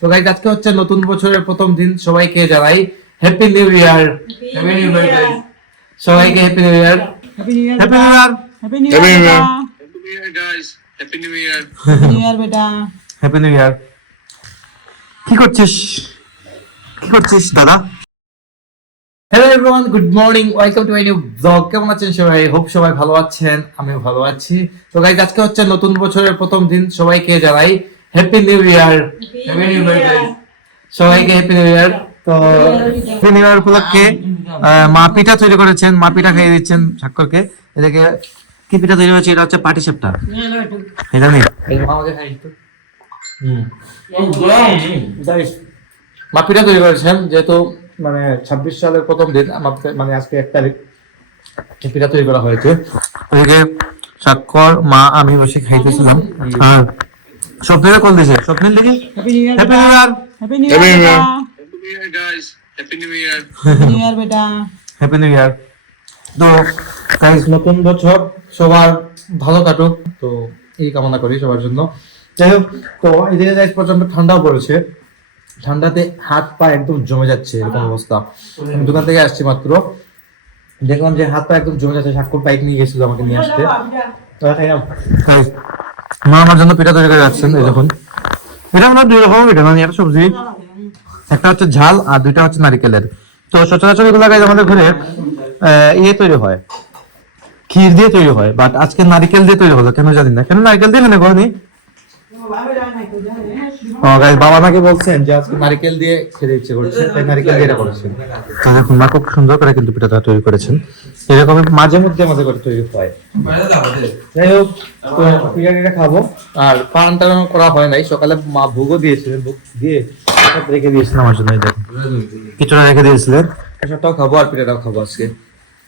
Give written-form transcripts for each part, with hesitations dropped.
তো গাইস আজকে হচ্ছে নতুন বছরের প্রথম দিন, সবাইকে জানাই happy new year. Happy new year সবাইকে, happy new year, happy new year, happy new year, Happy New Year, guys. Happy New Year. Happy new year বেটা। Happy new year. কি করছিস দাদা? Hello everyone, good morning, welcome to my new blog. কেমন আছেন সবাই? Hope সবাই ভালো আছেন, আমিও ভালো আছি। তো গাইস আজকে হচ্ছে নতুন বছরের প্রথম দিন, সবাইকে জানাই happy new year. Happy new year সবাইকে, হ্যাপি নিউ ইয়ার। তো হ্যাপি নিউ ইয়ার উপলক্ষে মা পিঠা তৈরি করেছেন, মা পিঠা খাইয়ে দিচ্ছেন স্বাক্ষরকে। এদিকে কি পিঠা তৈরি হয়েছে? এটা হচ্ছে পাটি সাপটা, এটা নেই আমাকে খাই একটু। মা পিঠা তৈরি করেছেন, যেহেতু মানে 26 সালের প্রথম দিন, মানে আজকে 1 তারিখ, পিঠা তৈরি করা হয়েছে। ওইদিকে স্বাক্ষর, মা, আমি বসে খাইতেছিলাম। আর স্বপ্নের কল দিয়েছে, স্বপ্নের দিকে happy new year, happy new year, happy new year বেটা। Happy New Year, guys. Happy New Year. Happy new year বেটা। Happy new year. তো গাইস নতুন বছর সবার ভালো কাটুক, তো এই কামনা করি সবার জন্য। যাই হোক, তো এদিকে গাইস প্রচন্ড ঠান্ডাও পড়েছে, ঠান্ডাতে হাত পা একদম জমে যাচ্ছে, এরকম অবস্থা। আমি দোকান থেকে আসছি মাত্র, দেখলাম যে হাত পা একদম জমে যাচ্ছে। স্বাক্ষর বাইক নিয়ে গেছিল আমাকে নিয়ে আসতে। Guys, মা আমার জন্য পিঠা তৈরি করে রাখছেন। এই দেখুন, এটা আমরা 2 রকম পিঠা, মানে একটা সবজি, একটা হচ্ছে ঝাল আর 2টা হচ্ছে নারকেলের। তো সচরাচর এগুলো গাইজ আমাদের ঘরে ইয়ে তৈরি হয়, ক্ষীর দিয়ে তৈরি হয়, বাট আজকে নারকেল দিয়ে তৈরি হলো, কেন জানি না। কেন নারকেল দিয়ে মানে করেনি? বাবা নাকি বলছেন যে আজকে নারকেল দিয়ে খেতে ইচ্ছে করছে, তাই নারকেল দিয়ে এটা করেছেন। দেখুন মা খুব সুন্দর করে কিন্তু পিঠাটা তৈরি করেছেন, এরকম মাঝে মধ্যে মাঝে করে তৈরি হয়। যাই হোক, তো পিঠাটা খাবো। আর পান টান করা হয় নাই, সকালে মা ভোগও দিয়েছিলেন, ভোগ দিয়ে সব রেখে দিয়েছিলেন আমার জন্য। এই দেখুন কিছুটা রেখে দিয়েছিলেন, সবটাও খাবো আর পিঠাটাও খাবো আজকে।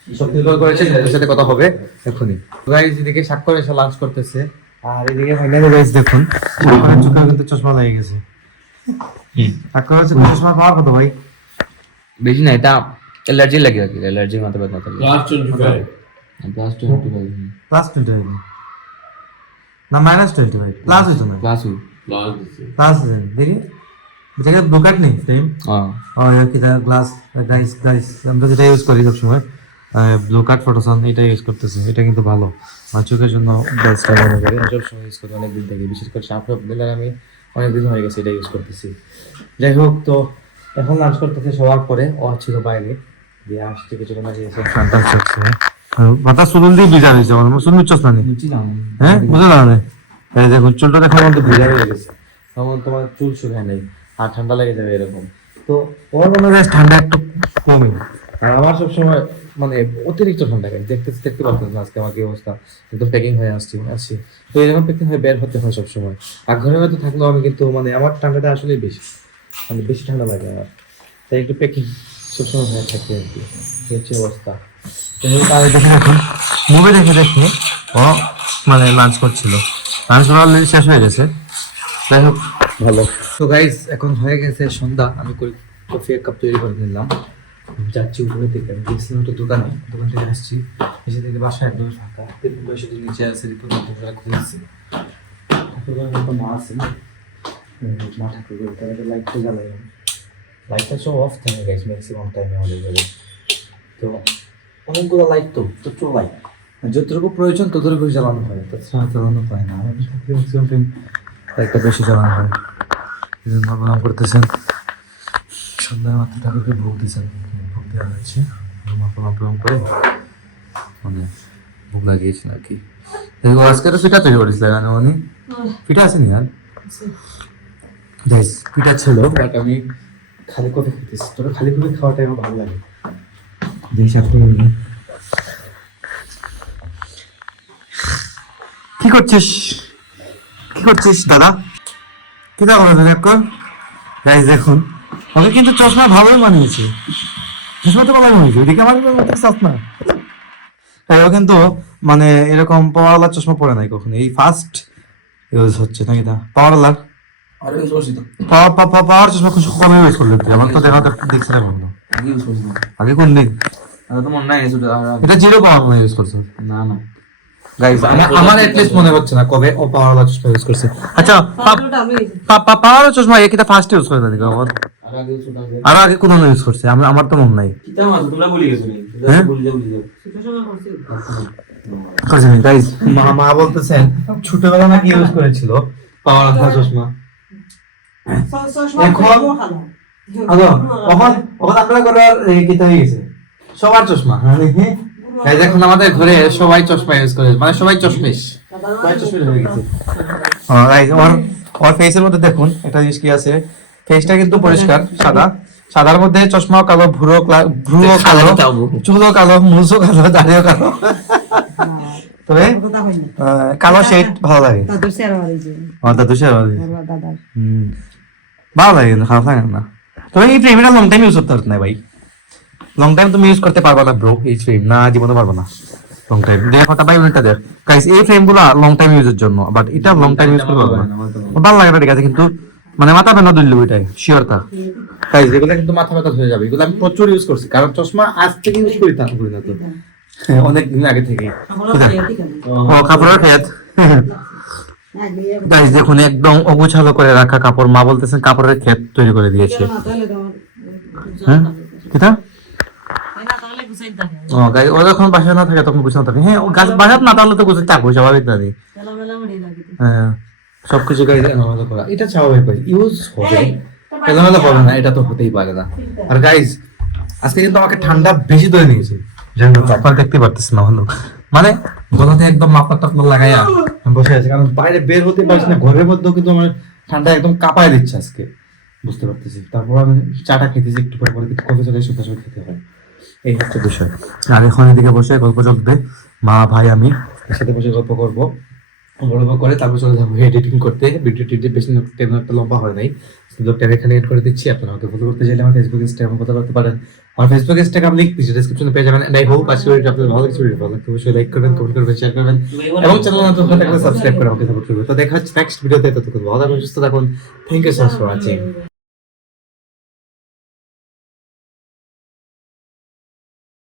সত্যি করেছে, এর সাথে কথা হবে এখনই। গাইস এদিকে স্বাক্ষর এসে লাঞ্চ করতেছে, আর এদিকে ফাইনালি গাইস দেখুন স্বাক্ষরের চোখে কিন্তু চশমা লেগে গেছে। স্বাক্ষর হচ্ছে চশমা পাওয়ার কত ভাই? বেশি না, এটা অ্যালার্জি লাগে আর কি, অ্যালার্জি মাথা ব্যথা থাকে। প্লাস 25 না -25 প্লাস হইতো না, ক্লাস প্লাস দেখি যেটা ব্লুকাট নেই টাইম। আর কি গ্লাস গাইস আমরা যেটা ইউজ করি সব সময়, ব্লুকাট ফটোসন, এটা ইউজ করতেছে। এটা কিন্তু ভালো, আমার চোখের জন্য বেস্টটা মনে করি। আমি সব সময় ইউজ করি অনেকদিন থেকে, বিশেষ করে সামনে দিলে আমি অনেকদিন হয়ে গেছে এটা ইউজ করতেছি। যাই হোক, তো এখন লাঞ্চ করতেছে সবার পরে। ও ছিল বাইরে দিয়ে আসছে কিছুক্ষণ আগে, এসে বাতাস হচ্ছে, বাতাস চুল দিয়ে ভিজা হয়েছে। আমার চুল মিচ্ছস না নি? হ্যাঁ বুঝে না রে, এই দেখুন চুলটা দেখার মধ্যে ভিজা হয়ে গেছে, তখন তোমার চুল শুকায় নেই আর ঠান্ডা লেগে যাবে এরকম। তো ওর মনে হয় ঠান্ডা একটু কমে, আর আমার সবসময় মানে অতিরিক্ত ঠান্ডা গায়ে দেখতে পারতেন না আজকে আমার কি অবস্থা, একদম প্যাকিং হয়ে আসছি। তো এই যখন প্যাকিং হয়ে বের হতে হয় সবসময়, আর ঘরের মধ্যে থাকলেও আমি কিন্তু মানে আমার ঠান্ডাটা আসলেই বেশি, মানে বেশি ঠান্ডা লাগে আমার, তাই একটু প্যাকিং সবসময় হয়ে থাকে আর কি, এই হচ্ছে অবস্থা। তাহলে দেখে এখন মুভি দেখে ও মানে লাঞ্চ করছিল, লাঞ্চ অলরেডি শেষ হয়ে গেছে। যাই হোক ভালো। তো গাইজ এখন হয়ে গেছে সন্ধ্যা, আমি কফি 1 কাপ তৈরি করে নিলাম, যাচ্ছি উপরে থেকে। আমি গেছিলাম তো দোকান থেকে আসছি, এসে থেকে বাসায় একদম ফাঁকা, বসে নিচে আছে মা আছে, মা ঠাকুর করে তাদের লাইটটা জ্বালাই, লাইটটা সব অফ থাকে গাইজ ম্যাক্সিমাম টাইমে আমাদের ঘরে। তো অনেকগুলো লাইট, তো প্রচুর লাইট, যতটুকু প্রয়োজন ততটুকু জ্বালানো হয়, তাছাড়া চালানো হয় না। আমি ম্যাক্সিমাম টাইম লাইটটা বেশি জ্বালানো হয়। প্রণাম করতেছেন, সন্ধ্যায় মাত্র ঠাকুরকে ভোগ দিয়েছেন, ভোগ দেওয়া হয়েছে। প্রণাম করে মানে ভোগ লাগিয়েছেন আর কি। আজকে তো পিঠা তৈরি করেছিলেন উনি, পিঠা আসেনি আর পিঠা ছিল, বাট আমি খালি কফি খেতেছি। তবে খালি কফি খাওয়াটাই আমার ভালো লাগে। কি করছিস দাদা? কি গাইস দেখুন, ওকে কিন্তু চশমা ভালোই মানিয়েছে, চশমা তো ভালোই মানিয়েছে। এদিকে আমার চশমা, ও কিন্তু মানে এরকম পাওয়ারওয়ালা চশমা পরে নাই কখনো, এই ফার্স্ট ইউজ হচ্ছে নাকি তা পাওয়ারওয়ালার। পাওয়ার চশমা খুব কমে ইউজ করলে, আমার তো দেখা দেখছে না কখনো। আগে কোন দিন তো মনে নাই এটা 0 পাওয়ার ইউজ করছো? না গাইস আমার এটলিস্ট মনে হচ্ছে না কবে ও পাওয়ার চশমা ইউজ করছে। আচ্ছা পাওয়ার চশমা এ কিটা ফার্স্ট ইউজ করে না দেখো আর আগে কোন ইউজ করছে আমার তো মনে নাই হ্যাঁ? করছে না গাইস মা বলতেছেন ছোটবেলা নাকি ইউজ করেছিল পাওয়ার চশমা এখন আলো এখন আপনারা করার কিটা হয়ে গেছে সবার চশমা এই দেখুন আমাদের ঘরে সবাই চশমা ইউজ করে মানে সবাই চশমিশ সবাই চশমিশ হয়ে গেছে। ওর ফেসের মধ্যে দেখুন একটা জিনিস কি আছে ফেসটা কিন্তু পরিষ্কার সাদা সাদার মধ্যে চশমাও কালো ভ্রুও কালো চুলও কালো মুছও কালো দাড়িও কালো তবে কালো শেড ভালো লাগে দাদু শেয়ার ভালো লাগে খারাপ লাগে না তবে এই ফ্রেমটা লং টাইম ইউজ করতে পারত না ভাই লং টাইম তুমি ইউজ করতে পারবা না ব্রো এই ফ্রেম না জীবনে পারবা না লং টাইম দেখ কথা ভাই উল্টা দেখ গাইস এই ফ্রেম গুলা লং টাইম ইউজের জন্য বাট এটা লং টাইম ইউজ করতে পারবা না ভালো লাগে না ঠিক আছে কিন্তু মানে মাথা ব্যথা দিল ওইটাই শিওরটা গাইস এগুলা কিন্তু মাথা ব্যথা হয়ে যাবে এগুলো আমি প্রচুর ইউজ করছি কারণ চশমা আজ থেকে ইউজ করি তা করি না তো অনেক দিন আগে থেকে ও কাপড়ের খেত গাইস দেখুন একদম অগোছালো করে রাখা কাপড় মা বলতেছেন কাপড়ের ক্ষেত তৈরি করে দিয়েছে হ্যাঁ কিটা ও গাইস ও যখন বাসায় না থাকে তখন গুছানো থাকে হ্যাঁ ও গাছ বাসায় না তাহলে তো গুছাতে থাকবে স্বাভাবিক দাদি হ্যাঁ সবকিছু গাইস এলোমেলো করা এটা স্বাভাবিক ভাই ইউজ হবে এলোমেলো হবে না এটা তো হতেই পারে না আর গাইস আজকে কিন্তু আমাকে ঠান্ডা বেশি ধরে নিয়েছে যেন আপনারা দেখতে পারতেছেন না ভালো মানে গলাতে একদম মাপা টাপলা লাগাইয়া বসে আছে কারণ বাইরে বের হতে পারছি না ঘরের মধ্যেও কিন্তু আমার ঠান্ডা একদম কাঁপায় দিচ্ছে আজকে বুঝতে পারতেছি তারপর আমি চাটা খেতেছি একটু পরে পরে কফি চলে সুন্দর সুন্দর খেতে হয় এই হচ্ছে বিষয় আর এখন এদিকে বসে গল্প চলবে মা ভাই আমি একসাথে বসে গল্প করবো গল্প করে তারপর চলে যাবো এডিটিং করতে ভিডিও টিডিও বেশি তেমন একটা লম্বা হয় নাই ব্লগটা এখানে এড করে দিচ্ছি আপনারা আমাকে ফলো করতে চাইলে আমার ফেসবুক ইনস্টাগ্রাম ফলো করতে পারেন আমার ফেসবুক ইনস্টাগ্রাম লিংক নিচে ডেসক্রিপশনে পেয়ে যাবেন এন্ড আই হোপ আজকে ভিডিওটা আপনাদের ভালো লাগছে ভিডিও ভালো লাগলে অবশ্যই লাইক করবেন কমেন্ট করবেন শেয়ার করবেন এবং চ্যানেল নতুন হলে সাবস্ক্রাইব করে আমাকে সাপোর্ট করবেন তো দেখা হচ্ছে নেক্সট ভিডিওতে ততক্ষণ ভালো থাকুন সুস্থ থাকুন thank you so much for watching